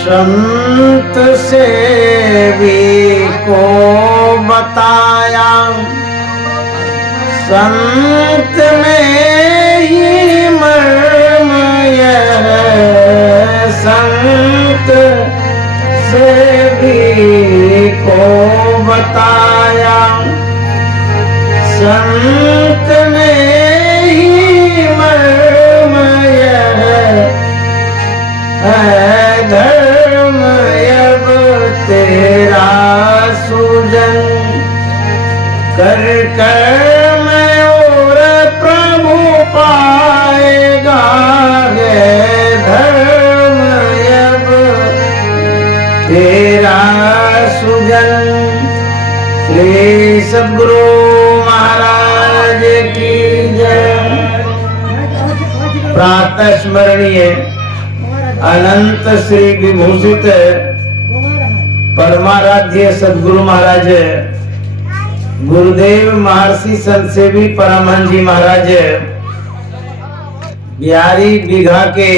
संत से भी को बताया, संत में ही मर्म यह, संत से भी को बताया, संत में ही मर्म यह है। धर्म अब तेरा सुजन कर कर मैं और प्रभु पाएगा है। धर्म अब तेरा सुजन। श्री सद्गुरु महाराज की जय। प्रातः स्मरणीय अनंत श्री विभूषित परमाराध्य सद्गुरु महाराज गुरुदेव महर्षि संत सेवी परमहंस जी महाराज बिहारी बीघा के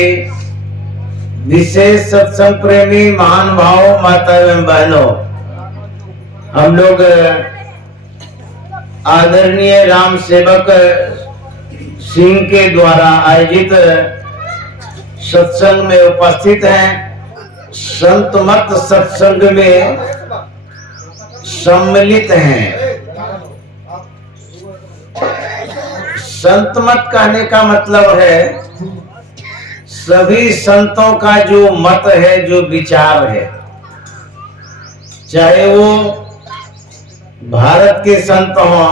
विशेष सत्संग प्रेमी महान भाव माता एवं बहनों, हम लोग आदरणीय राम सेवक सिंह के द्वारा आयोजित सत्संग में उपस्थित हैं, संत मत सत्संग में सम्मिलित हैं। संत मत कहने का मतलब है सभी संतों का जो मत है, जो विचार है, चाहे वो भारत के संत हों,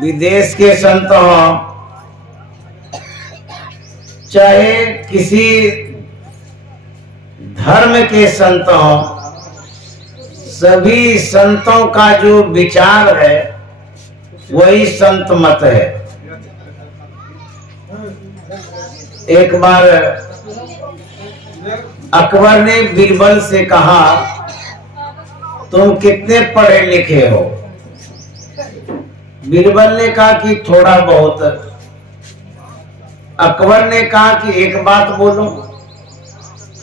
विदेश के संत हों, चाहे किसी धर्म के संत हों, सभी संतों का जो विचार है वही संत मत है। एक बार अकबर ने बीरबल से कहा, तुम कितने पढ़े लिखे हो? बीरबल ने कहा कि थोड़ा बहुत। अकबर ने कहा कि एक बात बोलो,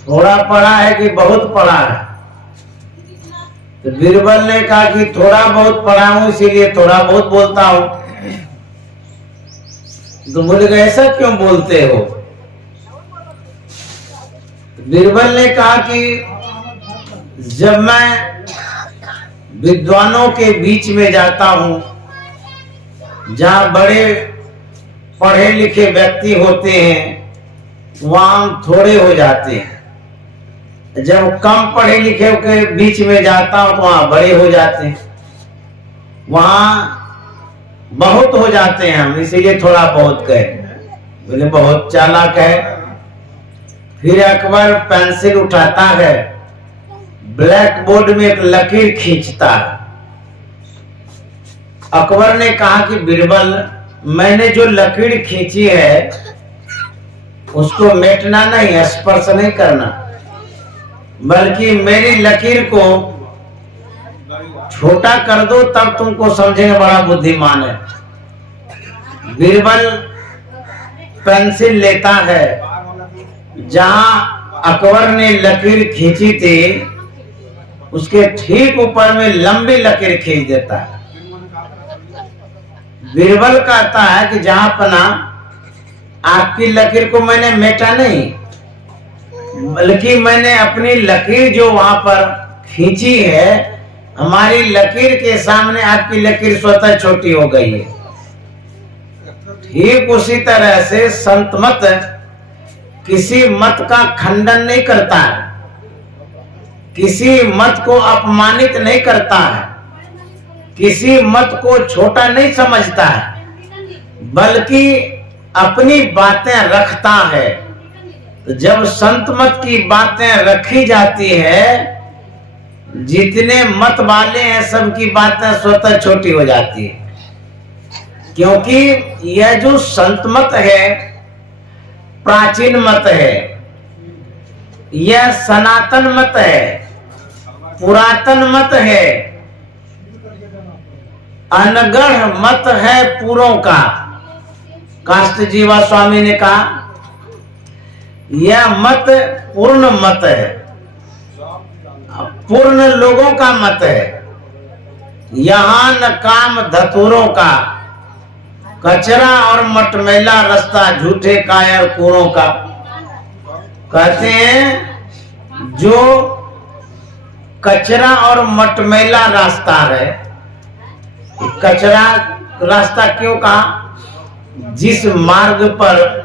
थोड़ा पढ़ा है कि बहुत पढ़ा है? तो बीरबल ने कहा कि थोड़ा बहुत पढ़ा हूं, इसीलिए थोड़ा बहुत बोलता हूं। तो बोले ऐसा क्यों बोलते हो? बीरबल ने कहा कि जब मैं विद्वानों के बीच में जाता हूं, जहां बड़े पढ़े लिखे व्यक्ति होते हैं, वहां थोड़े हो जाते हैं। जब कम पढ़े लिखे के बीच में जाता हूं तो वहां बड़े हो जाते हैं, वहां बहुत हो जाते हैं हम, इसीलिए थोड़ा बहुत कहे। बोले बहुत चालाक है। फिर अकबर पेंसिल उठाता है, ब्लैक बोर्ड में एक लकीर खींचता है। अकबर ने कहा कि बीरबल, मैंने जो लकीर खींची है उसको मेटना नहीं, स्पर्श नहीं करना, बल्कि मेरी लकीर को छोटा कर दो, तब तुमको समझेंगे बड़ा बुद्धिमान है। बीरबल पेंसिल लेता है, जहां अकबर ने लकीर खींची थी उसके ठीक ऊपर में लंबी लकीर खींच देता है। बीरबल कहता है कि जहां पना आपकी लकीर को मैंने मेटा नहीं, बल्कि मैंने अपनी लकीर जो वहां पर खींची है, हमारी लकीर के सामने आपकी लकीर स्वतः छोटी हो गई है। ठीक उसी तरह से संत मत किसी मत का खंडन नहीं करता है, किसी मत को अपमानित नहीं करता है, किसी मत को छोटा नहीं समझता है, बल्कि अपनी बातें रखता है। तो जब संत मत की बातें रखी जाती है, जितने मत वाले हैं सबकी बातें स्वतः छोटी हो जाती है, क्योंकि यह जो संत मत है प्राचीन मत है, यह सनातन मत है, पुरातन मत है, अनगढ़ मत है पूरों का। काष्ट जीवा स्वामी ने कहा यह मत पूर्ण मत है, पूर्ण लोगों का मत है। यहाँ न काम धतूरों का, कचरा और मटमैला रास्ता झूठे कायर कूड़ों का। कहते हैं जो कचरा और मटमैला रास्ता है, कचरा रास्ता क्यों कहा? जिस मार्ग पर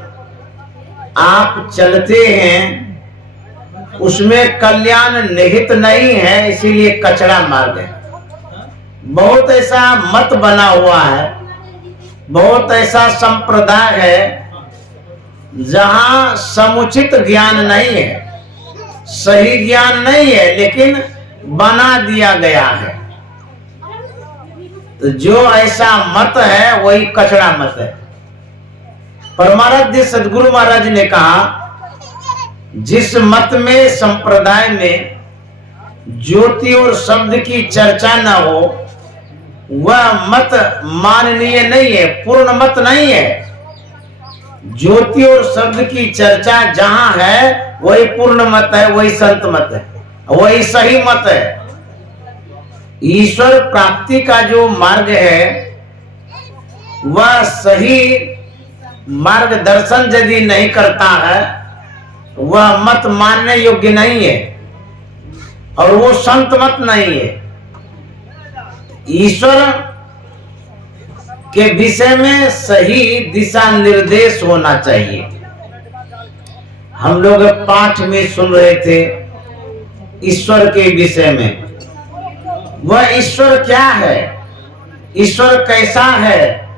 आप चलते हैं उसमें कल्याण निहित नहीं है, इसीलिए कचरा मार्ग है। बहुत ऐसा मत बना हुआ है, बहुत ऐसा संप्रदाय है जहां समुचित ज्ञान नहीं है, सही ज्ञान नहीं है, लेकिन बना दिया गया है। तो जो ऐसा मत है वही कचरा मत है। परमाराध्य सद्गुरु महाराज ने कहा जिस मत में, संप्रदाय में ज्योति और शब्द की चर्चा न हो वह मत माननीय नहीं है, पूर्ण मत नहीं है। ज्योति और शब्द की चर्चा जहां है वही पूर्ण मत है, वही संत मत है, वही सही मत है। ईश्वर प्राप्ति का जो मार्ग है वह सही मार्गदर्शन यदि नहीं करता है वह मत मानने योग्य नहीं है और वो संत मत नहीं है। ईश्वर के विषय में सही दिशा निर्देश होना चाहिए। हम लोग पाठ में सुन रहे थे ईश्वर के विषय में। वह ईश्वर क्या है, ईश्वर कैसा है,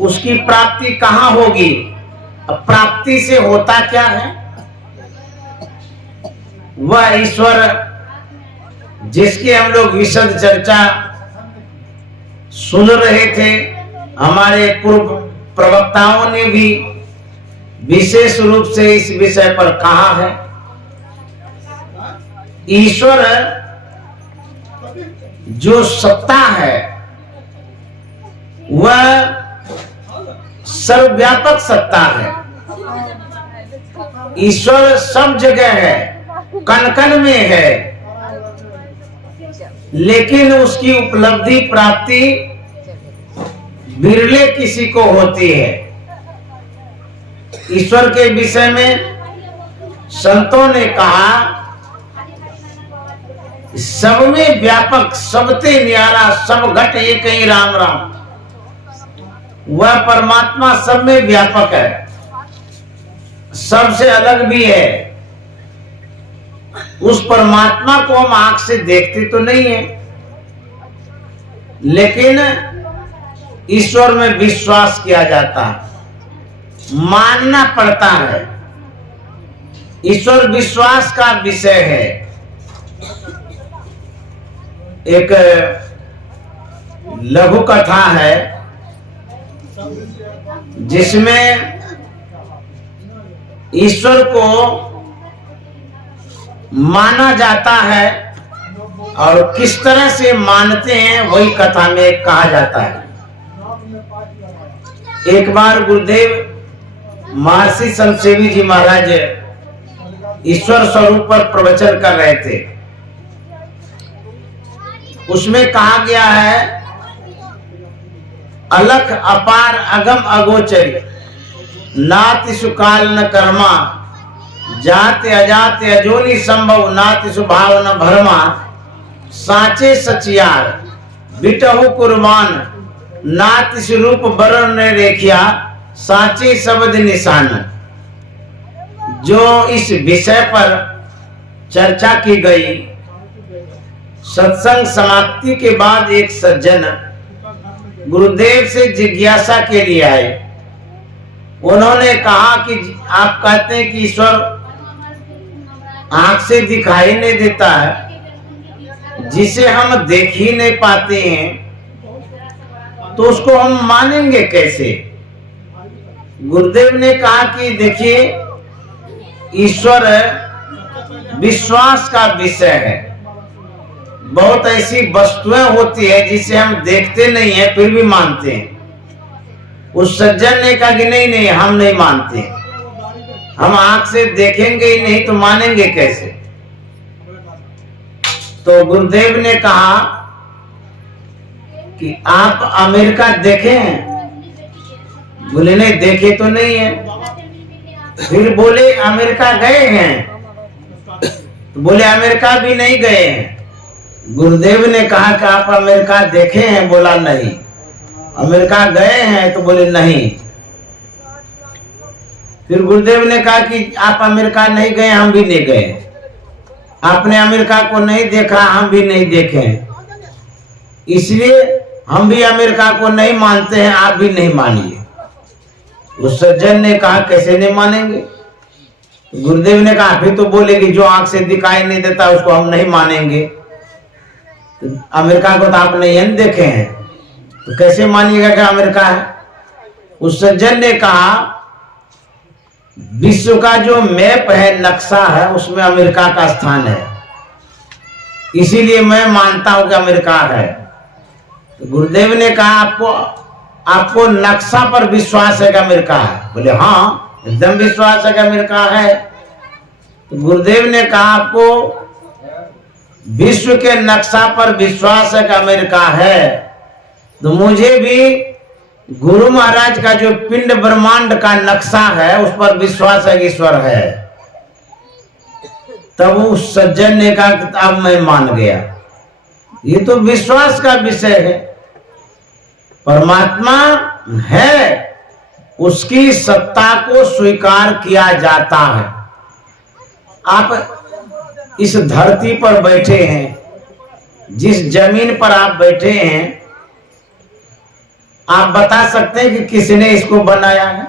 उसकी प्राप्ति कहाँ होगी, प्राप्ति से होता क्या है। वह ईश्वर जिसकी हम लोग विशद चर्चा सुन रहे थे, हमारे पूर्व प्रवक्ताओं ने भी विशेष रूप से इस विषय पर कहा है। ईश्वर जो सत्ता है वह सर्वव्यापक सत्ता है। ईश्वर सब जगह है, कण कण में है, लेकिन उसकी उपलब्धि प्राप्ति बिरले किसी को होती है। ईश्वर के विषय में संतों ने कहा सब में व्यापक, सबते न्यारा, सब घट एक ही राम राम। वह परमात्मा सब में व्यापक है, सबसे अलग भी है। उस परमात्मा को हम आंख से देखते तो नहीं है, लेकिन ईश्वर में विश्वास किया जाता है, मानना पड़ता है। ईश्वर विश्वास का विषय है। एक लघु कथा है जिसमें ईश्वर को माना जाता है और किस तरह से मानते हैं वही कथा में कहा जाता है। एक बार गुरुदेव महर्षि संतसेवी जी महाराज ईश्वर स्वरूप पर प्रवचन कर रहे थे। उसमें कहा गया है अलख अपार अगम अगोचरी, नाति सुकाल न कर्मा, जाते अजाते अजोनी संभव, नाति सुभाव न भरमा, साचे सचियार बिटहु कुर्बान, नाति स्वरूप बरण ने रेखिया, साचे शब्द निशान। जो इस विषय पर चर्चा की गई, सत्संग समाप्ति के बाद एक सज्जन गुरुदेव से जिज्ञासा के लिए आए। उन्होंने कहा कि आप कहते हैं कि ईश्वर आंख से दिखाई नहीं देता है, जिसे हम देख ही नहीं पाते हैं, तो उसको हम मानेंगे कैसे। गुरुदेव ने कहा कि देखिए ईश्वर विश्वास का विषय है। बहुत ऐसी वस्तुएं होती है जिसे हम देखते नहीं है फिर भी मानते हैं। उस सज्जन ने कहा कि नहीं नहीं हम नहीं मानते। हम आंख से देखेंगे ही नहीं तो मानेंगे कैसे। तो गुरुदेव ने कहा कि आप अमेरिका देखे हैं? बोले नहीं, देखे तो नहीं है। फिर बोले अमेरिका गए हैं? तो बोले अमेरिका भी नहीं गए हैं। गुरुदेव ने कहा कि आप अमेरिका देखे हैं? बोला नहीं। अमेरिका गए हैं? तो बोले नहीं। फिर गुरुदेव ने कहा कि आप अमेरिका नहीं गए, हम भी नहीं गए। आपने अमेरिका को नहीं देखा, हम भी नहीं देखे, इसलिए हम भी अमेरिका को नहीं मानते हैं, आप भी नहीं मानिए। उस सज्जन ने कहा कैसे नहीं मानेंगे? तो गुरुदेव ने कहा फिर तो बोले कि जो आंख से दिखाई नहीं देता उसको हम नहीं मानेंगे। तो अमेरिका को तो आप नहीं देखे हैं, तो कैसे मानिएगा कि अमेरिका है? उस सज्जन ने कहा विश्व का जो मैप है, नक्शा है, उसमें अमेरिका का स्थान है, इसीलिए मैं मानता हूं कि अमेरिका है। तो गुरुदेव ने कहा आपको नक्शा पर विश्वास है कि अमेरिका है? बोले हाँ, एकदम विश्वास है कि अमेरिका है। तो गुरुदेव ने कहा आपको विश्व के नक्शा पर विश्वास है कि अमेरिका है, तो मुझे भी गुरु महाराज का जो पिंड ब्रह्मांड का नक्शा है उस पर विश्वास है कि ईश्वर है। तब उस सज्जन ने कहा कि अब मैं मान गया। ये तो विश्वास का विषय है। परमात्मा है, उसकी सत्ता को स्वीकार किया जाता है। आप इस धरती पर बैठे हैं, जिस जमीन पर आप बैठे हैं, आप बता सकते हैं कि किसने इसको बनाया है?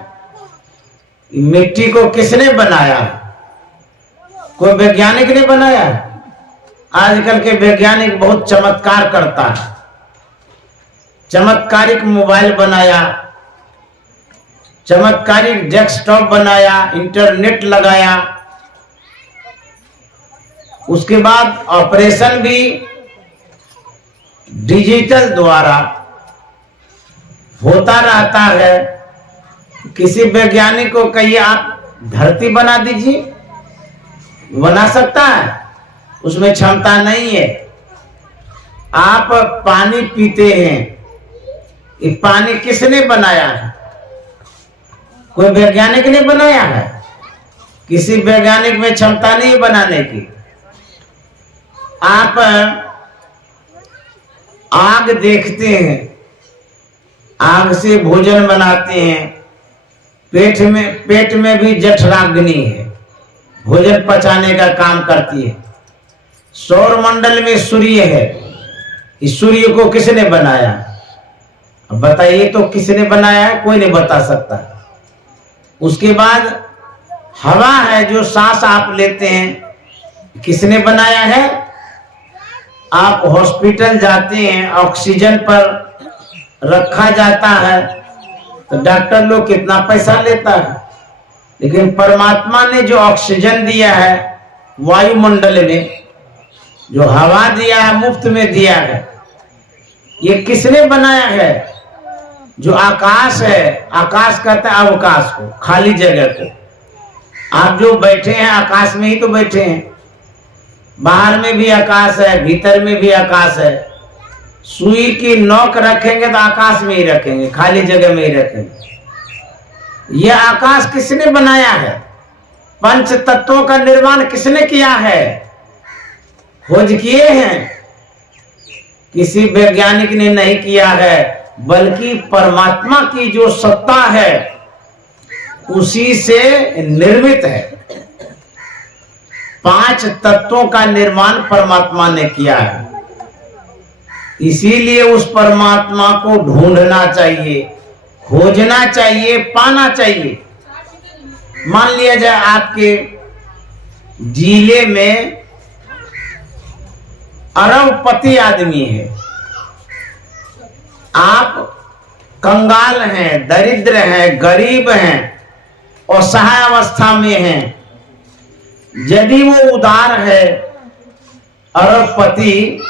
मिट्टी को किसने बनाया है? कोई वैज्ञानिक ने बनाया है? आजकल के वैज्ञानिक बहुत चमत्कार करता है। चमत्कारिक मोबाइल बनाया, चमत्कारिक डेस्कटॉप बनाया, इंटरनेट लगाया, उसके बाद ऑपरेशन भी डिजिटल द्वारा होता रहता है। किसी वैज्ञानिक को कहिए आप धरती बना दीजिए, बना सकता है? उसमें क्षमता नहीं है। आप पानी पीते हैं, ये पानी किसने बनाया है? कोई वैज्ञानिक ने बनाया है? किसी वैज्ञानिक में क्षमता नहीं बनाने की। आप आग देखते हैं, आग से भोजन बनाते हैं, पेट में भी जठराग्नि है, भोजन पचाने का काम करती है। सौर मंडल में सूर्य है, इस सूर्य को किसने बनाया? अब बताइए तो किसने बनाया है? कोई नहीं बता सकता। उसके बाद हवा है, जो सांस आप लेते हैं, किसने बनाया है? आप हॉस्पिटल जाते हैं, ऑक्सीजन पर रखा जाता है तो डॉक्टर लोग कितना पैसा लेता है, लेकिन परमात्मा ने जो ऑक्सीजन दिया है वायुमंडल में, जो हवा दिया है मुफ्त में दिया है, ये किसने बनाया है? जो आकाश है, आकाश कहता है अवकाश को, खाली जगह को। आप जो बैठे हैं आकाश में ही तो बैठे हैं, बाहर में भी आकाश है, भीतर में भी आकाश है। सुई की नोक रखेंगे तो आकाश में ही रखेंगे, खाली जगह में ही रखेंगे। यह आकाश किसने बनाया है? पंच तत्वों का निर्माण किसने किया है? खोज किए हैं? किसी वैज्ञानिक ने नहीं किया है, बल्कि परमात्मा की जो सत्ता है उसी से निर्मित है। पांच तत्वों का निर्माण परमात्मा ने किया है, इसीलिए उस परमात्मा को ढूंढना चाहिए, खोजना चाहिए, पाना चाहिए। मान लिया जाए आपके जिले में अरबपति आदमी है, आप कंगाल हैं, दरिद्र हैं, गरीब हैं, असहाय अवस्था में हैं। यदि वो उदार है अरबपति,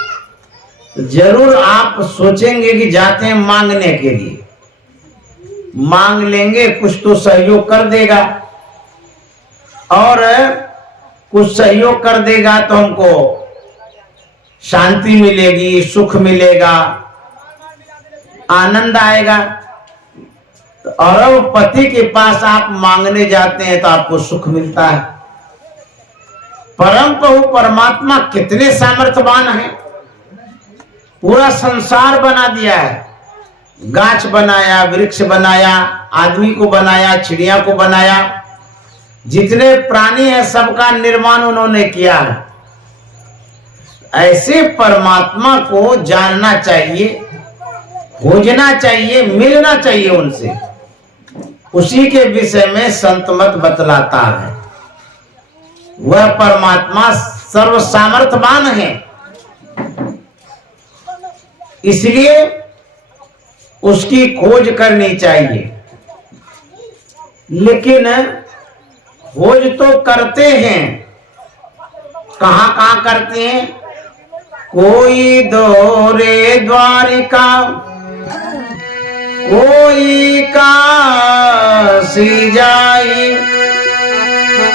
जरूर आप सोचेंगे कि जाते हैं मांगने के लिए, मांग लेंगे, कुछ तो सहयोग कर देगा। और कुछ सहयोग कर देगा तो हमको शांति मिलेगी, सुख मिलेगा, आनंद आएगा। और पति के पास आप मांगने जाते हैं तो आपको सुख मिलता है। परम प्रभु परमात्मा कितने सामर्थ्यवान हैं, पूरा संसार बना दिया है। गाछ बनाया, वृक्ष बनाया, आदमी को बनाया, चिड़िया को बनाया, जितने प्राणी हैं सबका निर्माण उन्होंने किया है। ऐसे परमात्मा को जानना चाहिए, खोजना चाहिए, मिलना चाहिए उनसे। उसी के विषय में संत मत बतलाता है। वह परमात्मा सर्व सामर्थ्यवान है, इसलिए उसकी खोज करनी चाहिए। लेकिन खोज तो करते हैं, कहां कहां करते हैं? कोई दौरे द्वारिका, कोई काशी जाई,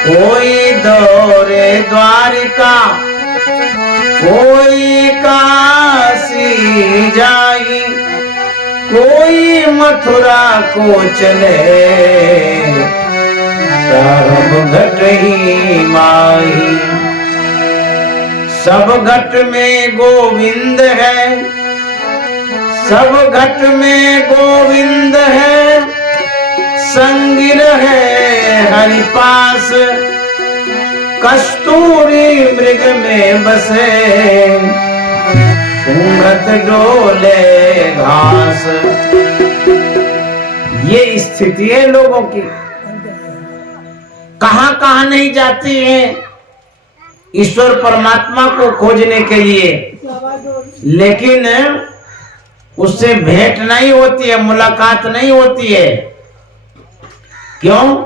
कोई दौरे द्वारिका, कोई काशी जाई, कोई मथुरा को चले, सब घट ही माही। सब घट में गोविंद है, सब घट में गोविंद है, संगी रहे हरि पास, कस्तूरी मृग में बसे, घूंघट डोले घास। ये स्थिति है लोगों की, कहां कहां नहीं जाती है ईश्वर परमात्मा को खोजने के लिए, लेकिन उससे भेंट नहीं होती है, मुलाकात नहीं होती है। क्यों?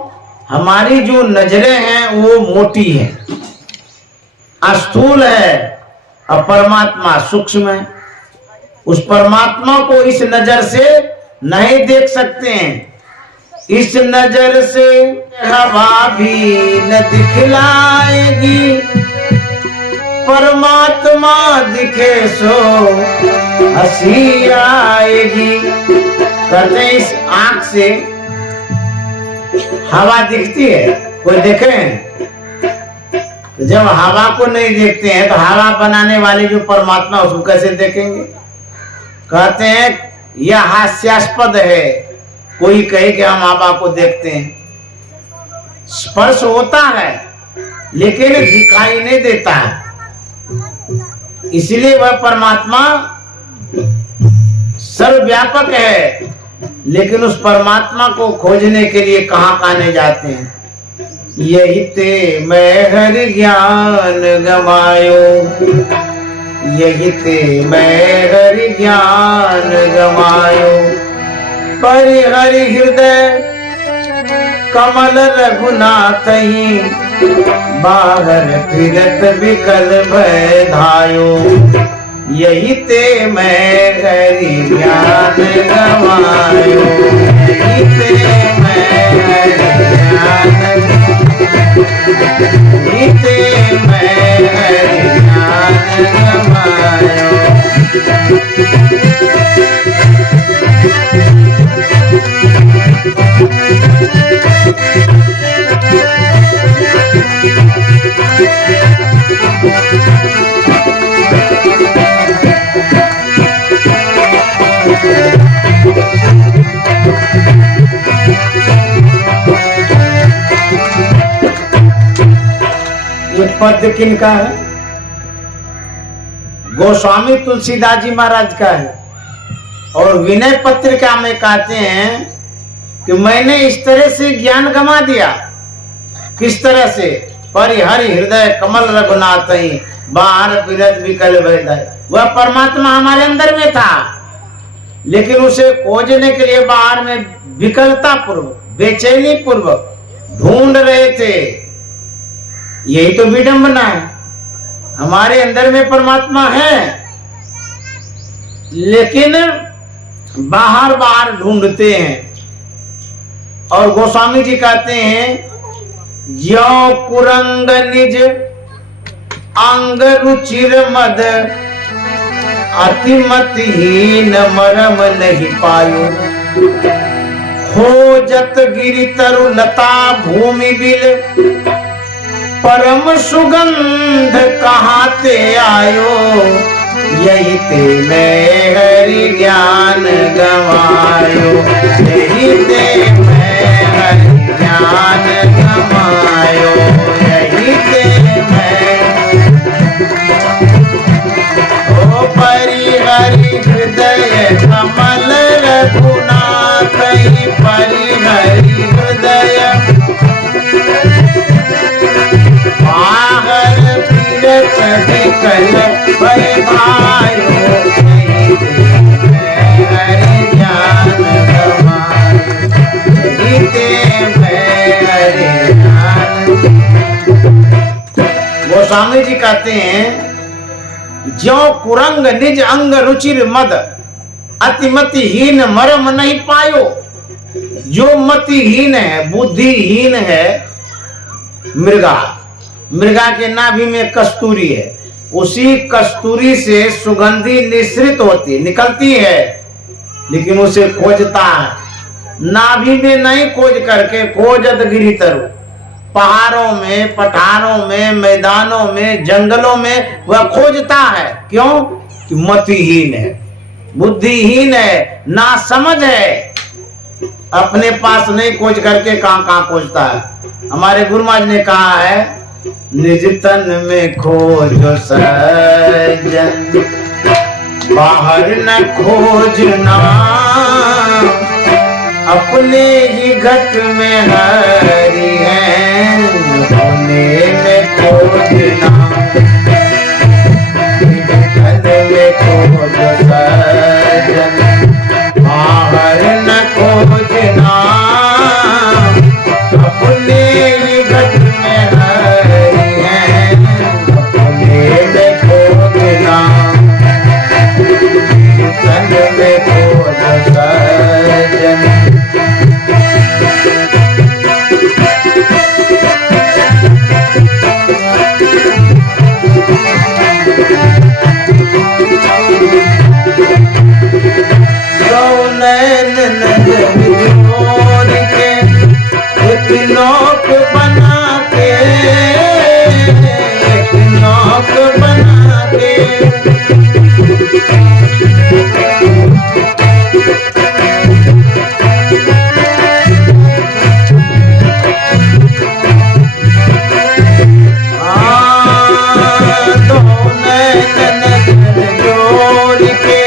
हमारी जो नजरें हैं वो मोटी है, स्थूल है, और परमात्मा सूक्ष्म है। उस परमात्मा को इस नजर से नहीं देख सकते हैं। इस नजर से हवा भी न दिखलाएगी, परमात्मा दिखे सो हंसी आएगी। कहते इस आंख से हवा दिखती है, कोई देखे? तो जब हवा को नहीं देखते हैं तो हवा बनाने वाले जो परमात्मा उसको कैसे देखेंगे? कहते हैं यह हास्यास्पद है, कोई कहे कि हम हवा को देखते हैं। स्पर्श होता है लेकिन दिखाई नहीं देता है, इसलिए वह परमात्मा सर्वव्यापक है। लेकिन उस परमात्मा को खोजने के लिए कहां कहां जाते हैं? यही ते मैं हरि ज्ञान गमायो, यही ते मैं हरि ज्ञान गमायो, परि हरि हृदय कमल रघुनाथ ही, बाहर फिरत विकल भय धायो, यही ते मैं हरि ज्ञान गमायो, यही ते मैं हरि ज्ञान, यही ते मैं हरि ज्ञान गमायो। ये पद किनका है? गोस्वामी तुलसीदास जी महाराज का है। और विनय पत्रिका में कहते हैं कि मैंने इस तरह से ज्ञान गमा दिया। किस तरह से? परिहरि हृदय कमल रघुनाथ ही, बाहर विरत विकल भय। वह परमात्मा हमारे अंदर में था, लेकिन उसे खोजने के लिए बाहर में विकलता पूर्वक, बेचैनी पूर्वक ढूंढ रहे थे। यही तो विडंबना है। हमारे अंदर में परमात्मा है, लेकिन बाहर बाहर ढूंढते हैं। और गोस्वामी जी कहते हैं यो कुरंग निज अंग रुचिर मद, अतिमतिहीन मरम नहीं पायो। हो जत गिरि तरु लता भूमि बिल, परम सुगंध कहाँ ते आयो। यही ते मैं हरि ज्ञान गवायो, यही ते मैं हरि ज्ञान गवायो, यही ते मैं। ओ परिहरि हृदय कमल रघुनाथ, परिहरि हृदय बाहर पीरत विकल भय भायो। हरि ज्ञान गवायो, हरि ज्ञान। गोस्वामी जी कहते हैं, ज्यो कुरंग निज अंग रुचिर मद, अतिमतिहीन मरम नहीं पायो। जो मतिहीन है, बुद्धिहीन है, मृगा, मृगा के नाभि में कस्तूरी है, उसी कस्तूरी से सुगंधी निश्रित होती निकलती है, लेकिन उसे खोजता है। नाभि में नहीं खोज करके खोजत गिरि तरु, पहाड़ों में, पठारों में, मैदानों में, जंगलों में वह खोजता है। क्यों? कि मतिहीन है, बुद्धिहीन है, ना समझ है। अपने पास नहीं खोज करके कहाँ खोजता है। हमारे गुरु महाराज ने कहा है, निज तन में खोजो सज्जन, बाहर न खोजना। अपने ही घट में हरि है, होने में खोजना। निज तन में खोजो सज्जन, बाहर न खोजना। अपने ही घट में हरि है, अपने में खोजना। तन में खोजो सज्जन। नौक बना के, एक नौक बना के। दो नैन जोड़ के,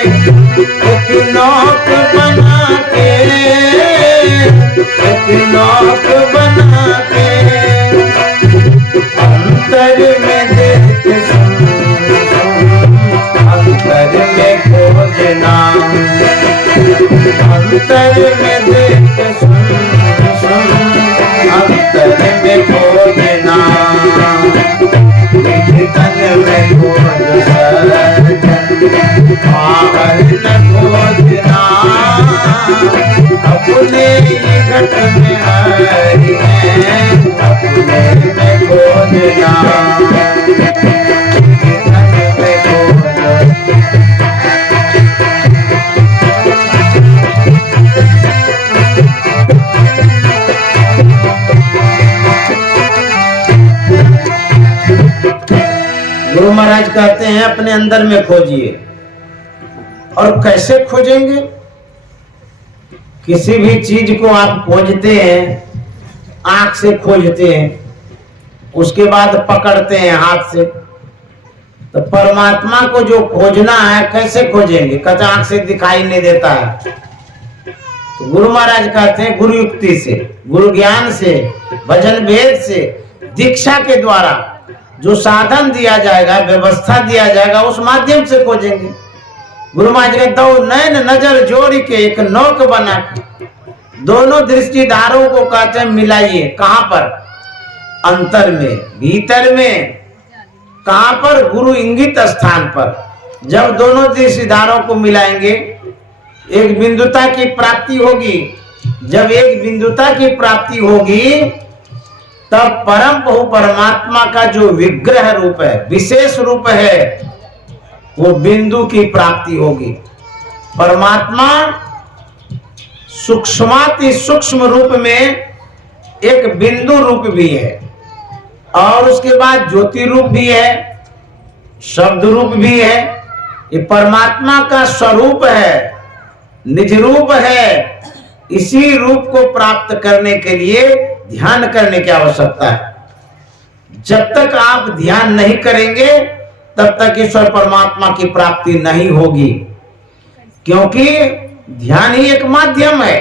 एक नौक बना के, एक नौक बना के। अंतर में देख सुन, अंतर में खोजना। अंतर में देख सुन, अंतर में खोजना। निज तन में खोज सज्जन, बाहर न खोजना। अपने ही घट में हरि है, अपने में खोजना। गुरु महाराज कहते हैं, अपने अंदर में खोजिए। और कैसे खोजेंगे? किसी भी चीज को आप खोजते हैं, आंख से खोजते हैं, उसके बाद पकड़ते हैं हाथ से। तो परमात्मा को जो खोजना है, कैसे खोजेंगे? कहते आंख से दिखाई नहीं देता है। तो गुरु महाराज कहते हैं, गुरु युक्ति से, गुरु ज्ञान से, भजन भेद से, दीक्षा के द्वारा जो साधन दिया जाएगा, व्यवस्था दिया जाएगा, उस माध्यम से खोजेंगे। गुरु महाराज ने दो नैन नजर जोड़ के एक नौक बना के दोनों दृष्टिधारों को कहते हैं मिलाइए। कहां पर? अंतर में, भीतर में। कहां पर? गुरु इंगित स्थान पर। जब दोनों दृष्टिधारों को मिलाएंगे, एक बिंदुता की प्राप्ति होगी। जब एक बिंदुता की प्राप्ति होगी तब परम बहु परमात्मा का जो विग्रह रूप है, विशेष रूप है, वो बिंदु की प्राप्ति होगी। परमात्मा सूक्ष्माति सूक्ष्म रूप में एक बिंदु रूप भी है, और उसके बाद ज्योति रूप भी है, शब्द रूप भी है। ये परमात्मा का स्वरूप है, निज रूप है। इसी रूप को प्राप्त करने के लिए ध्यान करने की आवश्यकता है। जब तक आप ध्यान नहीं करेंगे तब तक ईश्वर परमात्मा की प्राप्ति नहीं होगी, क्योंकि ध्यान ही एक माध्यम है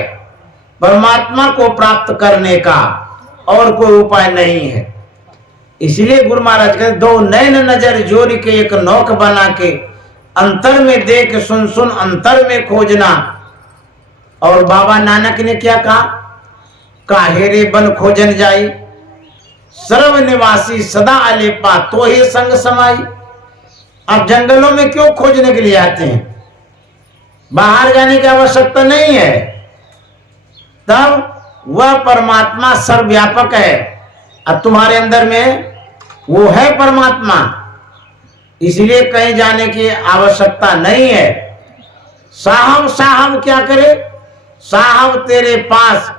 परमात्मा को प्राप्त करने का, और कोई उपाय नहीं है। इसलिए गुरु महाराज कहते, दो नैन नजर जोड़ के एक नौक बना के, अंतर में देख सुन सुन अंतर में खोजना। और बाबा नानक ने क्या कहा, काहेरे बन खोजन जाई, सर्व निवासी सदा अलेपा तो ही संग समाई। आप जंगलों में क्यों खोजने के लिए आते हैं? बाहर जाने की आवश्यकता नहीं है। तब वह परमात्मा सर्वव्यापक है, अब तुम्हारे अंदर में वो है परमात्मा, इसलिए कहीं जाने की आवश्यकता नहीं है। साहब साहब क्या करे, साहब तेरे पास,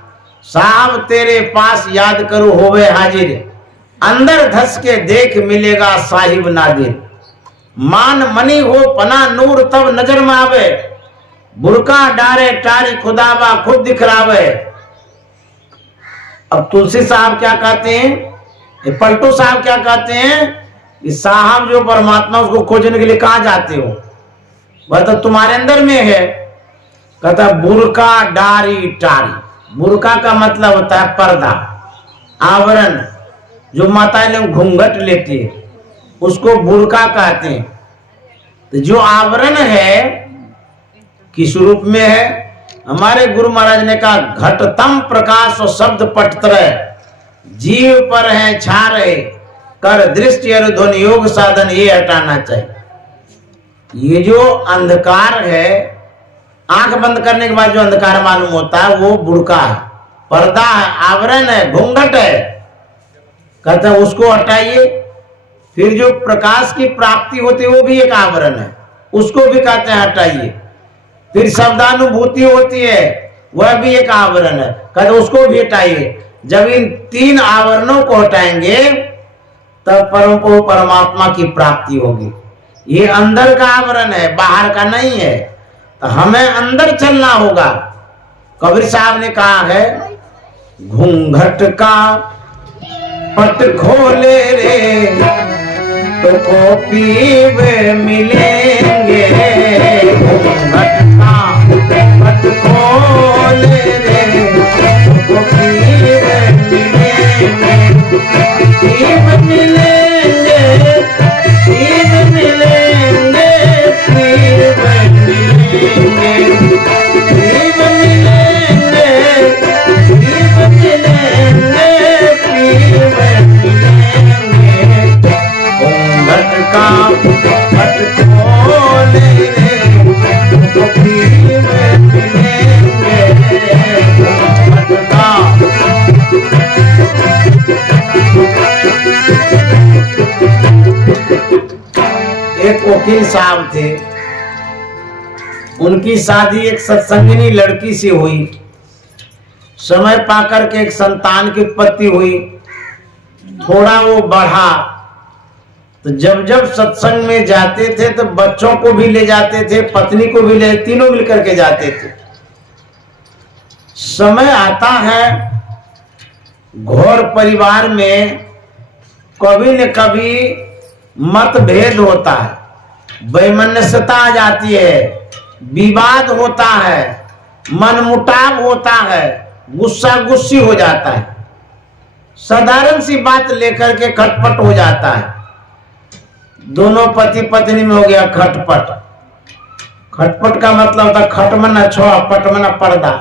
साहब तेरे पास याद करो होवे हाजिर, अंदर धस के देख मिलेगा साहिब नादिर। मान मनी हो पना नूर तब नजर में आवे, बुरका डारे टारी खुदाबा खुद दिखलावे। अब तुलसी साहब क्या कहते हैं, पलटू साहब क्या कहते हैं कि साहब जो परमात्मा उसको खोजने के लिए कहां जाते हो, वह तो तुम्हारे अंदर में है। कहता बुरका डारी टारी, बुरका का मतलब होता है पर्दा, आवरण, जो माताएं लोग घूंघट लेती है उसको बुरका कहते हैं। तो जो आवरण है किस रूप में है? हमारे गुरु महाराज ने कहा, घटतम प्रकाश और शब्द पटत्र जीव पर है छा रहे, कर दृष्टि और ध्वनि योग साधन ये हटाना चाहिए। ये जो अंधकार है, आंख बंद करने के बाद जो अंधकार मालूम होता है वो बुरका है, पर्दा है, आवरण है, घूंघट है। कहते हैं उसको हटाइए। फिर जो प्रकाश की प्राप्ति होती है वो भी एक आवरण है, उसको भी कहते हैं हटाइए। फिर शब्दानुभूति होती है, वह भी एक आवरण है, कहते उसको भी हटाइए। जब इन तीन आवरणों को हटाएंगे तब परम परमात्मा की प्राप्ति होगी। ये अंदर का आवरण है, बाहर का नहीं है, तो हमें अंदर चलना होगा। कबीर साहब ने कहा है, घूंघट का पट खोले रे तो कॉपी वे मिलेंगे, घूंघट का पट खोले रे तो कॉपी वे मिलेंगे, शिव मिलेंगे, शिव मिलेंगे, शिव मिलेंगे, शिव मिलेंगे, शिव मिलेंगे, शिव मिलेंगे। घूंघट का पट खोले रे तो शिव मिलेंगे, घूंघट का। एक वकील साहब थे, उनकी शादी एक सत्संगिनी लड़की से हुई। समय पाकर के एक संतान की उत्पत्ति हुई, थोड़ा वो बढ़ा, तो जब जब सत्संग में जाते थे तो बच्चों को भी ले जाते थे, पत्नी को भी ले, तीनों मिलकर के जाते थे। समय आता है घोर परिवार में कभी न कभी मतभेद होता है, वैमनस्यता आ जाती है, विवाद होता है, मनमुटाव होता है, गुस्सा गुस्सी हो जाता है, साधारण सी बात लेकर के खटपट हो जाता है। दोनों पति पत्नी में हो गया खटपट। खटपट का मतलब होता है खट मना छोड़ा, पट मना पर्दा।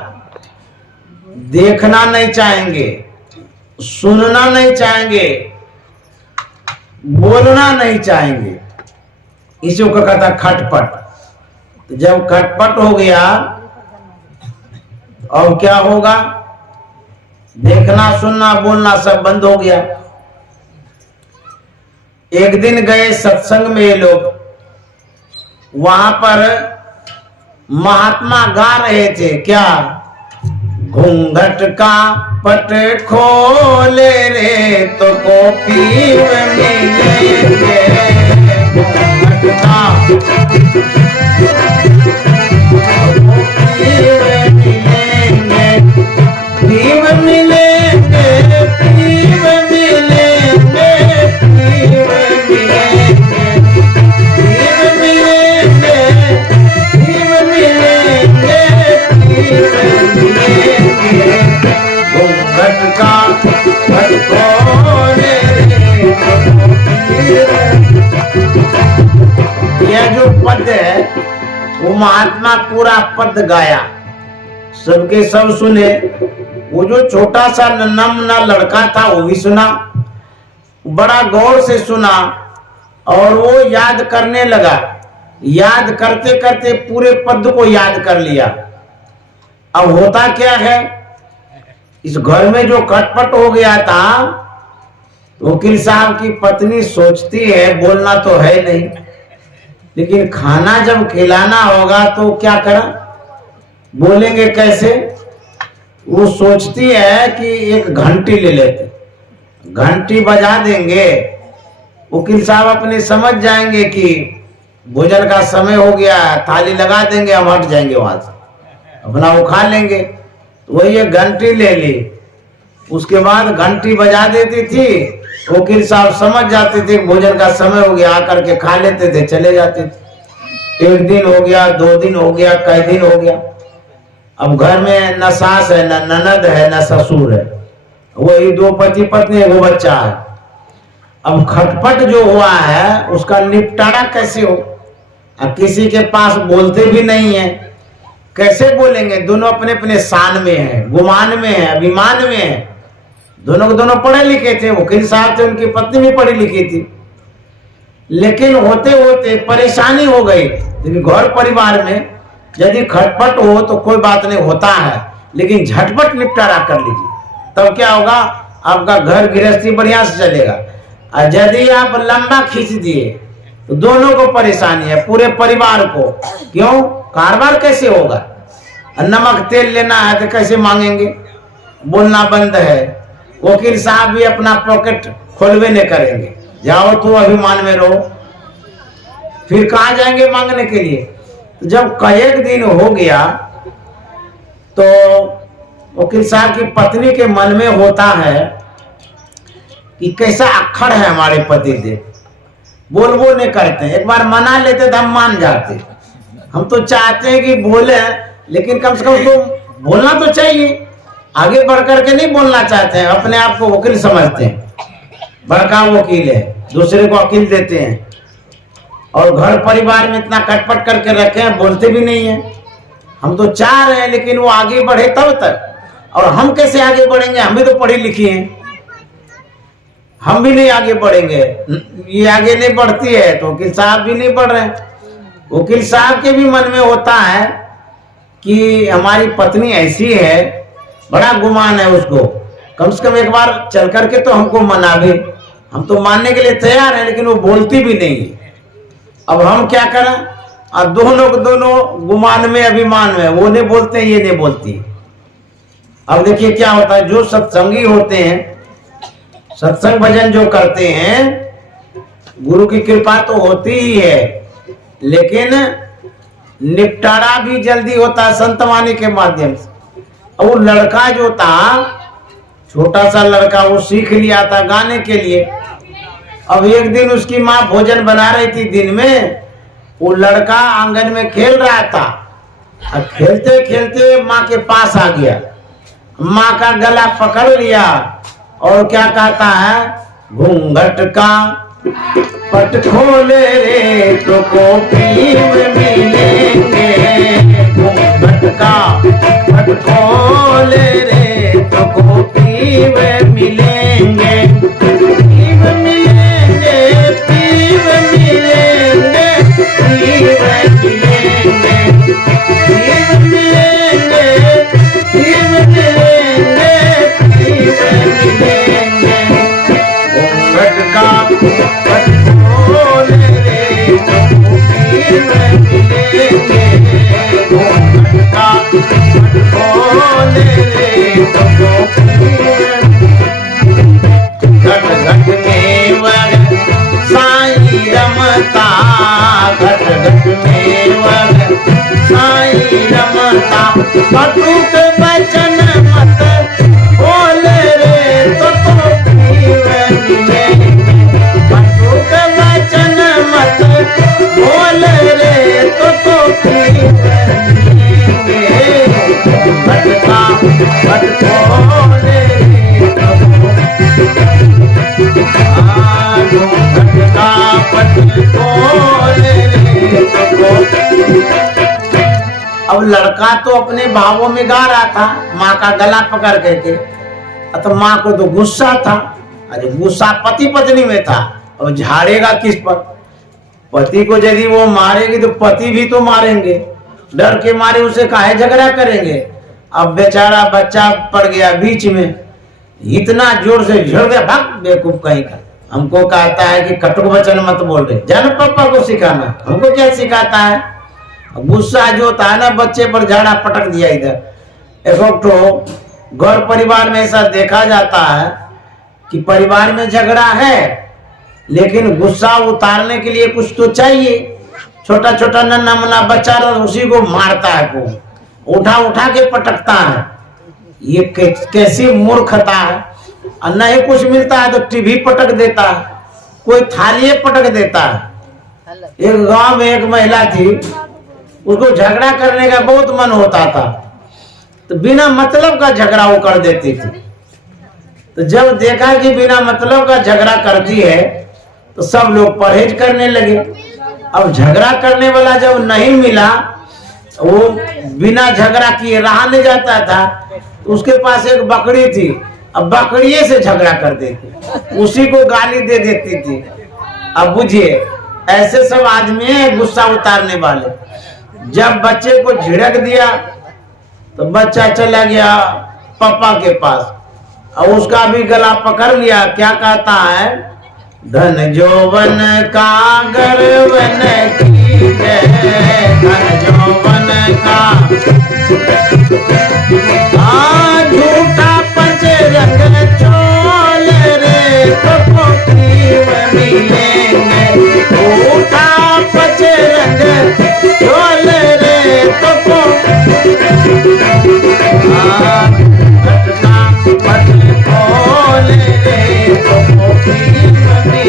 देखना नहीं चाहेंगे, सुनना नहीं चाहेंगे, बोलना नहीं चाहेंगे, इसी को कहता खटपट। तो जब खटपट हो गया और क्या होगा, देखना सुनना बोलना सब बंद हो गया। एक दिन गए सत्संग में ये लोग, वहां पर महात्मा गा रहे थे क्या, घूंघट का पट खोले रे तो कॉपी मिलेंगे, घूंघट का पीव मिलेंगे, पीव मिलेंगे, पीव मिलेंगे, पीव मिलेंगे, पीव मिलेंगे, पीव मिलेंगे, घूंघट का पट खोले रे तो। यह जो पद है वो महात्मा पूरा पद गाया, सबके सब सुने। वो जो छोटा सा नन्हा लड़का था वो भी सुना, बड़ा गौर से सुना और वो याद करने लगा। याद करते करते पूरे पद को याद कर लिया। अब होता क्या है, इस घर में जो खटपट हो गया था, वकील साहब की पत्नी सोचती है बोलना तो है नहीं, लेकिन खाना जब खिलाना होगा तो क्या करा, बोलेंगे कैसे। वो सोचती है कि एक घंटी ले लेते, घंटी बजा देंगे, वकील साहब अपने समझ जाएंगे कि भोजन का समय हो गया, थाली लगा देंगे, हम हट जाएंगे वहां से, अपना वो खा लेंगे। तो वही ये घंटी ले ली। उसके बाद घंटी बजा देती थी, वकील साहब समझ जाते थे भोजन का समय हो गया, आकर के खा लेते थे, चले जाते थे। एक दिन हो गया, 2 दिन हो गया, कई दिन हो गया। अब घर में न सास है, न ननद है, न ससुर है, वही 2 पति पत्नी, एगो बच्चा है। अब खटपट जो हुआ है उसका निपटारा कैसे हो, अब किसी के पास बोलते भी नहीं है, कैसे बोलेंगे। दोनों अपने अपने शान में है, गुमान में है, अभिमान में है। दोनों के दोनों पढ़े लिखे थे, वकील साहब थे, उनकी पत्नी भी पढ़ी लिखी थी, लेकिन होते होते परेशानी हो गई। लेकिन घर परिवार में यदि खटपट हो तो कोई बात नहीं, होता है, लेकिन झटपट निपटारा कर लीजिए, तब क्या होगा, आपका घर गृहस्थी बढ़िया से चलेगा। और यदि आप लंबा खींच दिए तो दोनों को परेशानी है, पूरे परिवार को। क्यों, कारोबार कैसे होगा। नमक तेल लेना है तो कैसे मांगेंगे, बोलना बंद है। वकील साहब भी अपना पॉकेट खोलवे नहीं करेंगे, जाओ तो अभिमान में रहो, फिर कहाँ जाएंगे मांगने के लिए। तो जब कई दिन हो गया तो वकील साहब की पत्नी के मन में होता है कि कैसा अक्खड़ है हमारे पति देव, बोल नहीं करते। एक बार मना लेते तो हम मान जाते, हम तो चाहते हैं कि बोले, लेकिन कम से कम तो बोलना तो चाहिए। आगे बढ़ करके नहीं बोलना चाहते हैं, अपने आप को वकील समझते हैं, बड़का वकील है, दूसरे को वकील देते हैं, और घर परिवार में इतना कटपट करके रखे हैं, बोलते भी नहीं है। हम तो चाह रहे हैं लेकिन वो आगे बढ़े तब तक, और हम कैसे आगे बढ़ेंगे, हम भी तो पढ़ी लिखी हैं, हम भी नहीं आगे बढ़ेंगे। ये आगे नहीं बढ़ती है तो वकील साहब भी नहीं बढ़ रहे। वकील साहब के भी मन में होता है कि हमारी पत्नी ऐसी है, बड़ा गुमान है उसको, कम से कम एक बार चल करके तो हमको मनावे। हम तो मानने के लिए तैयार हैं, लेकिन वो बोलती भी नहीं है। अब हम क्या करें, और दोनों गुमान में, अभिमान में, वो नहीं बोलते, ये नहीं बोलती। अब देखिए क्या होता है, जो सत्संगी होते हैं, सत्संग भजन जो करते हैं, गुरु की कृपा तो होती ही है, लेकिन निपटारा भी जल्दी होता है संतवाणी के माध्यम से। और वो लड़का जो था, छोटा सा लड़का, वो सीख लिया था गाने के लिए। अब एक दिन उसकी माँ भोजन बना रही थी दिन में, वो लड़का आंगन में खेल रहा था, और खेलते खेलते माँ के पास आ गया, माँ का गला पकड़ लिया और क्या कहता है, घूंघट का पट खोले रे तो कॉपी में मिलेंगे, घूंघट का पट खोले रे तो कॉपी में मिलेंगे, पीव मिलेंगे, पीव मिलेंगे, पीव मिलेंगे, पीव मिलेंगे, पीव मिलेंगे, खोले रे घट घट में वह साईं रमता, घट घट में वह साईं रमता। कटुक वचन मत बोले रे तो जीवन में, कटुक वचन मत बोले रे तो जीवन में। घटका घट खोले रे घटका पट खोले रे। अब लड़का तो अपने भावों में गा रहा था, माँ का गला पकड़ करके। तो माँ को तो गुस्सा था, अरे गुस्सा पति पत्नी में था। अब झाड़ेगा किस पर? पति को यदि वो मारेगी तो पति भी तो मारेंगे, डर के मारे उसे काहे झगड़ा करेंगे। अब बेचारा बच्चा पड़ गया बीच में, इतना जोर से झड़ गया, भाग बेवकूफ कहीं का। हमको कहता है कि कटुक वचन मत बोल रहे, जान पापा को सिखाना, हमको क्या सिखाता है। गुस्सा जो होता है ना बच्चे पर, झाड़ा पटक दिया इधर। एक तो घर परिवार में ऐसा देखा जाता है कि परिवार में झगड़ा है लेकिन गुस्सा उतारने के लिए कुछ तो चाहिए। छोटा छोटा नन्हा मुन्ना बच्चा उसी को मारता है, को उठा उठा के पटकता है। ये कैसी मूर्खता है। और नहीं कुछ मिलता है तो टीवी पटक देता है, कोई थालिए पटक देता है। एक गांव में एक महिला थी, उसको झगड़ा करने का बहुत मन होता था, तो बिना मतलब का झगड़ा वो कर देती थी। तो जब देखा कि बिना मतलब का झगड़ा करती है तो सब लोग परहेज करने लगे। अब झगड़ा करने वाला जब नहीं मिला, वो बिना झगड़ा किए रहा नहीं जाता था, तो उसके पास एक बकरी थी। अब बकरिए से झगड़ा कर देती, उसी को गाली दे देती थी। अब बुझिए ऐसे सब आदमी है गुस्सा उतारने वाले। जब बच्चे को झिड़क दिया तो बच्चा चला गया पापा के पास, और उसका भी गला पकड़ लिया। क्या कहता है? धन जौवन का गर्वन की जय, धन जौवन का झूठा पच रंग चोल रे तो मिलेंगे, झूठा पच रंग चोल रे तो घटका पट खोल रे तो मिलेंगे,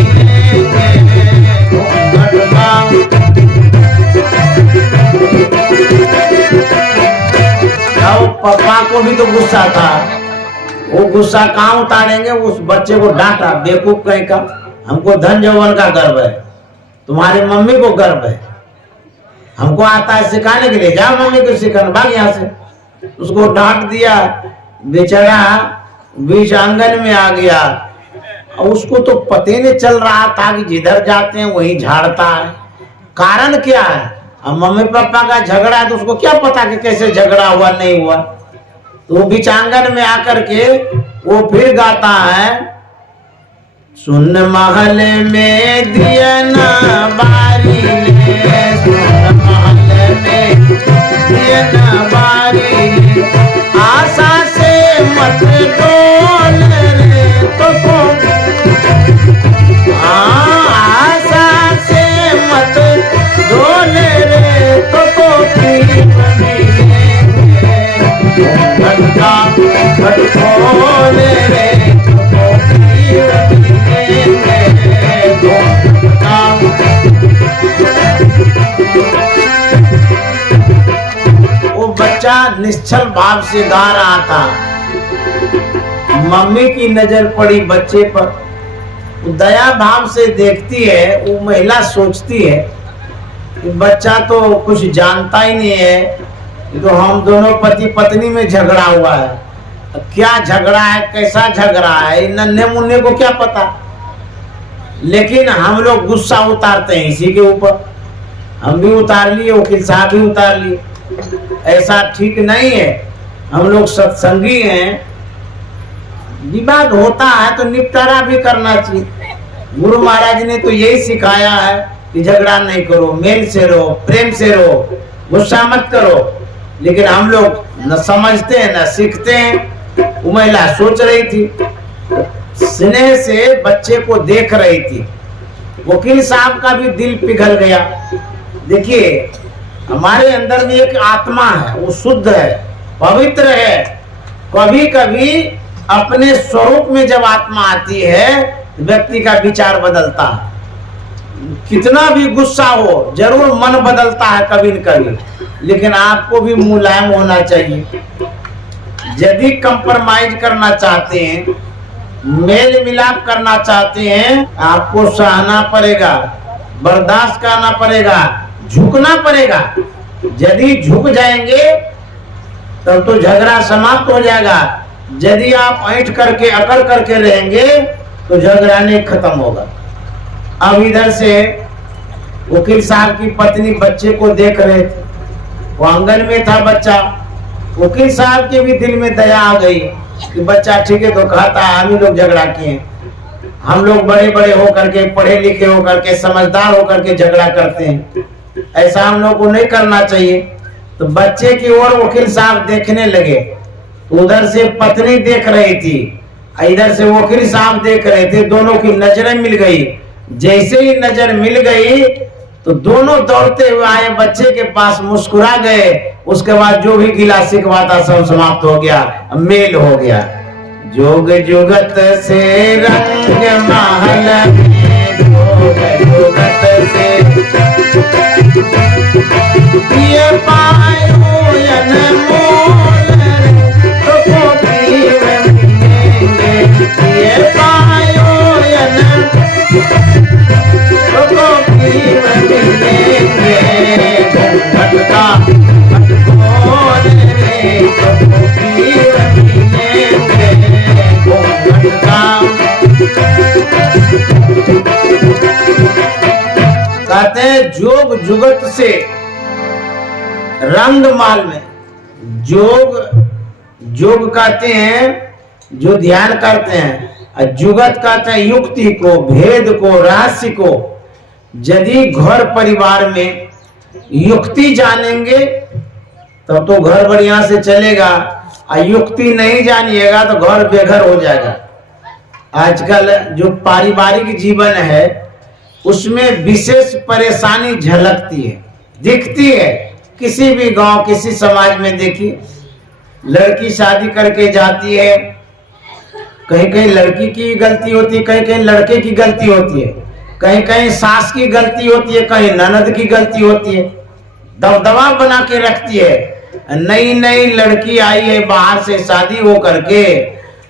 घटका। पापा को भी तो गुस्सा था, वो गुस्सा कहाँ उतारेंगे। उस बच्चे को डांटा, बेवकूफ कहीं का, हमको धन जौवन का गर्व है, तुम्हारी मम्मी को गर्व है, हमको आता है सिखाने के लिए, जाओ मम्मी को सिखाने, भाग यहाँ से। उसको डांट दिया, बेचारा बीच आंगन में आ गया। और उसको तो पता ही नहीं चल रहा था कि जिधर जाते हैं वहीं झाड़ता है। कारण क्या है? अब मम्मी पापा का झगड़ा है तो उसको क्या पता कि कैसे झगड़ा हुआ नहीं हुआ। तो वो बीच आंगन में आकर के वो फिर गाता है, सुन महल में दिया ना बारी ले, सुन महल में दिया ना बारी ले, आशा से मत डोल रे तो आशा से मत डोल रे तो घटका घट खोल रे वो बच्चा निश्चल भाव से गा रहा था। मम्मी की नजर पड़ी बच्चे पर, दया भाव से देखती है। वो महिला सोचती है कि बच्चा तो कुछ जानता ही नहीं है, तो हम दोनों पति पत्नी में झगड़ा हुआ है, क्या झगड़ा है, कैसा झगड़ा है, नन्हे मुन्ने को क्या पता। लेकिन हम लोग गुस्सा उतारते हैं इसी के ऊपर। हम भी उतार लिए, वकील साहब भी उतार लिए। ऐसा ठीक नहीं है। हम लोग सत्संगी हैं, विवाद होता है तो निपटारा भी करना चाहिए। गुरु महाराज ने तो यही सिखाया है कि झगड़ा नहीं करो, मेल से रहो, प्रेम से रहो, गुस्सा मत करो। लेकिन हम लोग न समझते हैं न सीखते हैं। वो महिला सोच रही थी, स्नेह से बच्चे को देख रही थी। वकील साहब का भी दिल पिघल गया। देखिए, हमारे अंदर में एक आत्मा है, वो शुद्ध है, पवित्र है। कभी कभी अपने स्वरूप में जब आत्मा आती है, व्यक्ति का विचार बदलता है। कितना भी गुस्सा हो, जरूर मन बदलता है कभी न कभी, लेकिन आपको भी मुलायम होना चाहिए। यदि कंप्रोमाइज करना चाहते हैं, मेल मिलाप करना चाहते हैं, आपको सहना पड़ेगा, बर्दाश्त करना पड़ेगा, झुकना पड़ेगा। यदि झुक जाएंगे तब तो झगड़ा समाप्त हो जाएगा। यदि आप ऐंठ करके अकड़ करके रहेंगे तो झगड़ा नहीं खत्म होगा। अब इधर से वकील साहब की पत्नी बच्चे को देख रहे थे, वो आंगन में था बच्चा। वकील साहब के भी दिल में दया आ गई कि बच्चा ठीक है तो कहता है हम ही लोग झगड़ा किए, हम लोग बड़े बड़े होकर के, पढ़े लिखे होकर के, समझदार होकर के झगड़ा करते हैं, ऐसा हम लोग को नहीं करना चाहिए। तो बच्चे की ओर वकील साहब देखने लगे। उधर से पत्नी देख रही थी, इधर से वकील साहब देख रहे थे। दोनों की नजरें मिल गई। जैसे ही नजर मिल गई तो दोनों दौड़ते हुए आए बच्चे के पास, मुस्कुरा गए। उसके बाद जो भी गिला शिकवा था सब समाप्त हो गया, मेल हो गया। जोग जुगत से रंग महल में, जोग जुगत से ये पायो अनमोल तो पीव मिलेंगे, ये पायो तो पीव मिलेंगे। घटका घटकोर रे तो पीव मिलेंगे, घटका। कहते हैं जोग जुगत से रंग माल में। जोग कहते हैं जो ध्यान करते हैं, और जुगत कहते हैं युक्ति को, भेद को, रहस्य को। यदि घर परिवार में युक्ति जानेंगे तब तो घर बढ़िया से चलेगा, और युक्ति नहीं जानिएगा तो घर बेघर हो जाएगा। आजकल जो पारिवारिक जीवन है उसमें विशेष परेशानी झलकती है, दिखती है। किसी भी गांव, किसी समाज में देखिए, लड़की शादी करके जाती है, कहीं कहीं लड़की की गलती होती है, कहीं कहीं लड़के की गलती होती है, कहीं कहीं सास की गलती होती है, कहीं ननद की गलती होती है। दबदबा बना के रखती है। नई नई लड़की आई है बाहर से शादी हो करके,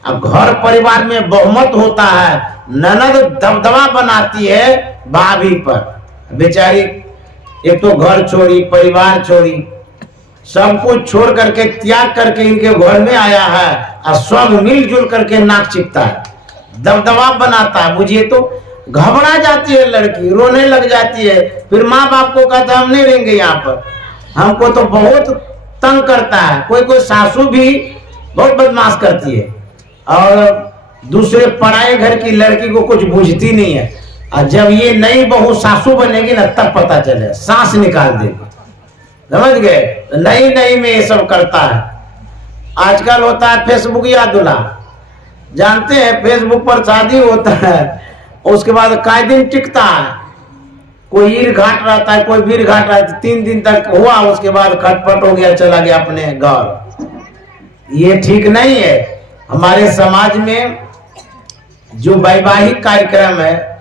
अब घर परिवार में बहुमत होता है, ननद दबदबा बनाती है भाभी पर। बेचारी एक तो घर छोड़ी, परिवार छोड़ी, सब कुछ छोड़ करके, त्याग करके इनके घर में आया है, और सब मिलजुल करके नाक चिपता है, दबदबा बनाता है। मुझे तो घबरा जाती है लड़की, रोने लग जाती है। फिर माँ बाप को कहता है हम नहीं रहेंगे यहाँ पर, हमको तो बहुत तंग करता है। कोई कोई सासू भी बहुत बदमाश करती है, और दूसरे पराए घर की लड़की को कुछ बुझती नहीं है। और जब ये नई बहू सासू बनेगी ना, तब पता चले, सांस निकाल देगी। समझ गए? नई नई में ये सब करता है। आजकल होता है फेसबुक या दूल्हा, जानते हैं फेसबुक पर शादी होता है, उसके बाद कई दिन टिकता है। कोई ईर घाट रहता है, कोई वीर घाट रहता है, 3 दिन तक हुआ, उसके बाद खटपट हो गया, चला गया अपने घर। ये ठीक नहीं है। हमारे समाज में जो वैवाहिक कार्यक्रम है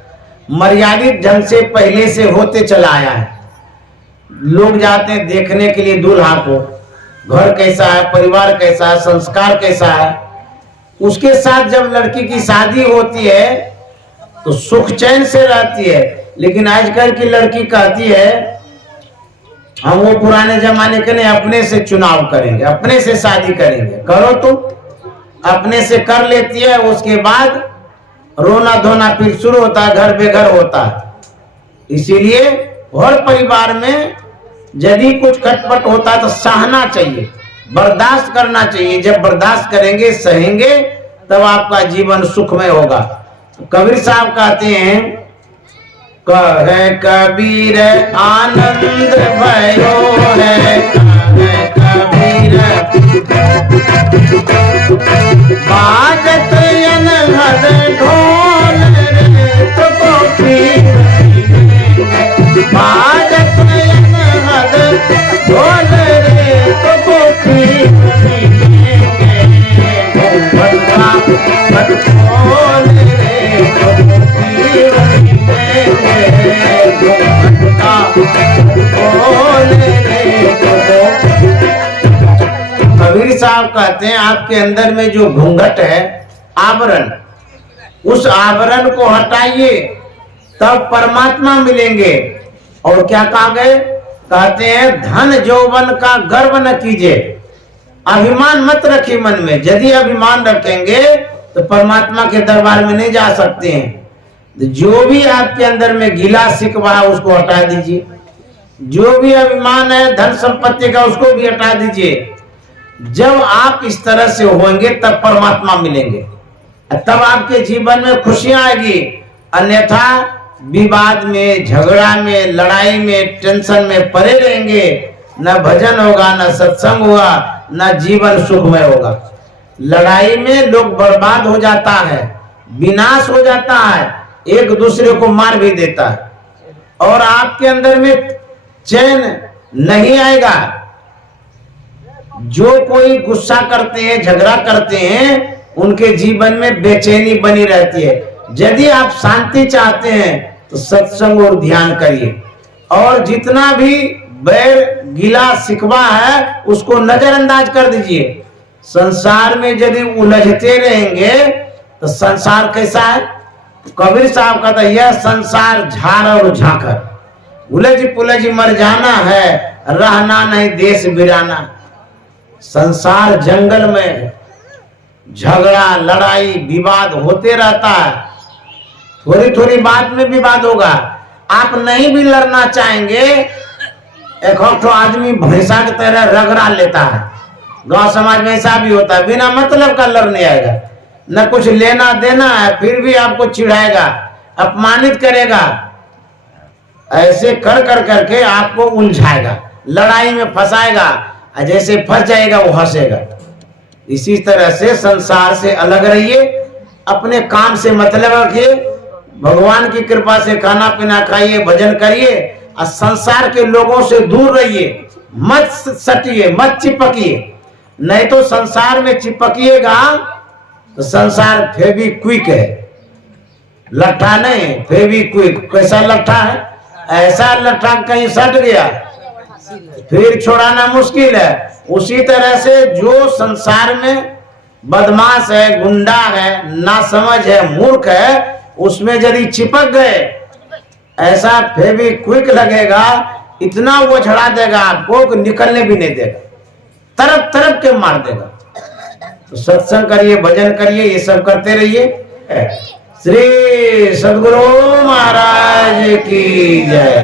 मर्यादित ढंग से पहले से होते चला आया है। लोग जाते हैं देखने के लिए दूल्हा को, घर कैसा है, परिवार कैसा है, संस्कार कैसा है। उसके साथ जब लड़की की शादी होती है तो सुख चैन से रहती है। लेकिन आजकल की लड़की कहती है हम वो पुराने जमाने के नहीं, अपने से चुनाव करेंगे, अपने से शादी करेंगे। करो तुम, अपने से कर लेती है, उसके बाद रोना धोना फिर शुरू होता है, घर बेघर होता है। इसीलिए हर परिवार में यदि कुछ खटपट होता है तो सहना चाहिए, बर्दाश्त करना चाहिए। जब बर्दाश्त करेंगे, सहेंगे, तब आपका जीवन सुखमय होगा। कबीर साहब कहते हैं, कहे कबीर आनंद भयो है, कहे कबीर कबीर बाजत अनहद ढोल रे तो पीर बाजत अनहद ढोल रे तो पीर ढोल रे तो पीर कबीर साहब कहते हैं आपके अंदर में जो घूंघट है आवरण, उस आवरण को हटाइए तब परमात्मा मिलेंगे। और क्या कहा गए, कहते हैं धन यौवन का गर्व न कीजिए, अभिमान मत रखिए मन में। यदि अभिमान रखेंगे तो परमात्मा के दरबार में नहीं जा सकते हैं। जो भी आपके अंदर में गिला शिकवा है उसको हटा दीजिए, जो भी अभिमान है धन संपत्ति का उसको भी हटा दीजिए। जब आप इस तरह से होंगे तब परमात्मा मिलेंगे, तब आपके जीवन में खुशियां आएगी। अन्यथा विवाद में, झगड़ा में, लड़ाई में, टेंशन में पड़े रहेंगे, न भजन होगा, न सत्संग होगा, न जीवन सुखमय होगा। लड़ाई में लोग बर्बाद हो जाता है, विनाश हो जाता है, एक दूसरे को मार भी देता है और आपके अंदर में चैन नहीं आएगा। जो कोई गुस्सा करते हैं, झगड़ा करते हैं, उनके जीवन में बेचैनी बनी रहती है। यदि आप शांति चाहते हैं तो सत्संग और ध्यान करिए और जितना भी बैर गिला शिकवा है उसको नजरअंदाज कर दीजिए। संसार में यदि उलझते रहेंगे तो संसार कैसा है, कबीर साहब कहता है यह संसार झाड़ और झांकर, उलझ पुलझ मर जाना है, रहना नहीं देश बिराना। संसार जंगल में झगड़ा लड़ाई विवाद होते रहता है, थोड़ी थोड़ी बात में विवाद होगा। आप नहीं भी लड़ना चाहेंगे, एक आदमी भैंसा की तरह रगड़ा लेता है। गांव समाज में ऐसा भी होता है, बिना मतलब का लड़ने आएगा, न कुछ लेना देना है, फिर भी आपको चिढ़ाएगा, अपमानित करेगा। ऐसे कर कर करके आपको उलझाएगा, लड़ाई में फंसाएगा, जैसे फंस जाएगा वो हंसेगा। इसी तरह से संसार से अलग रहिए, अपने काम से मतलब रखिए, भगवान की कृपा से खाना पीना खाइए, भजन करिए और संसार के लोगों से दूर रहिए। मत सटिए, मत चिपकिए, नहीं तो संसार में चिपकिएगा तो संसार फेविक्विक है, लट्ठा नहीं, फेविक्विक। कैसा लट्ठा है, ऐसा लट्ठा कहीं सट गया फिर छोड़ाना मुश्किल है। उसी तरह से जो संसार में बदमाश है, गुंडा है, नासमझ है, मूर्ख है, उसमें यदि चिपक गए ऐसा फेविक्विक लगेगा, इतना वो झड़ा देगा आपको कि निकलने भी नहीं देगा, तरफ तरफ के मार देगा। तो सत्संग करिए, भजन करिए, ये सब करते रहिए। श्री सद्गुरु महाराज की जय।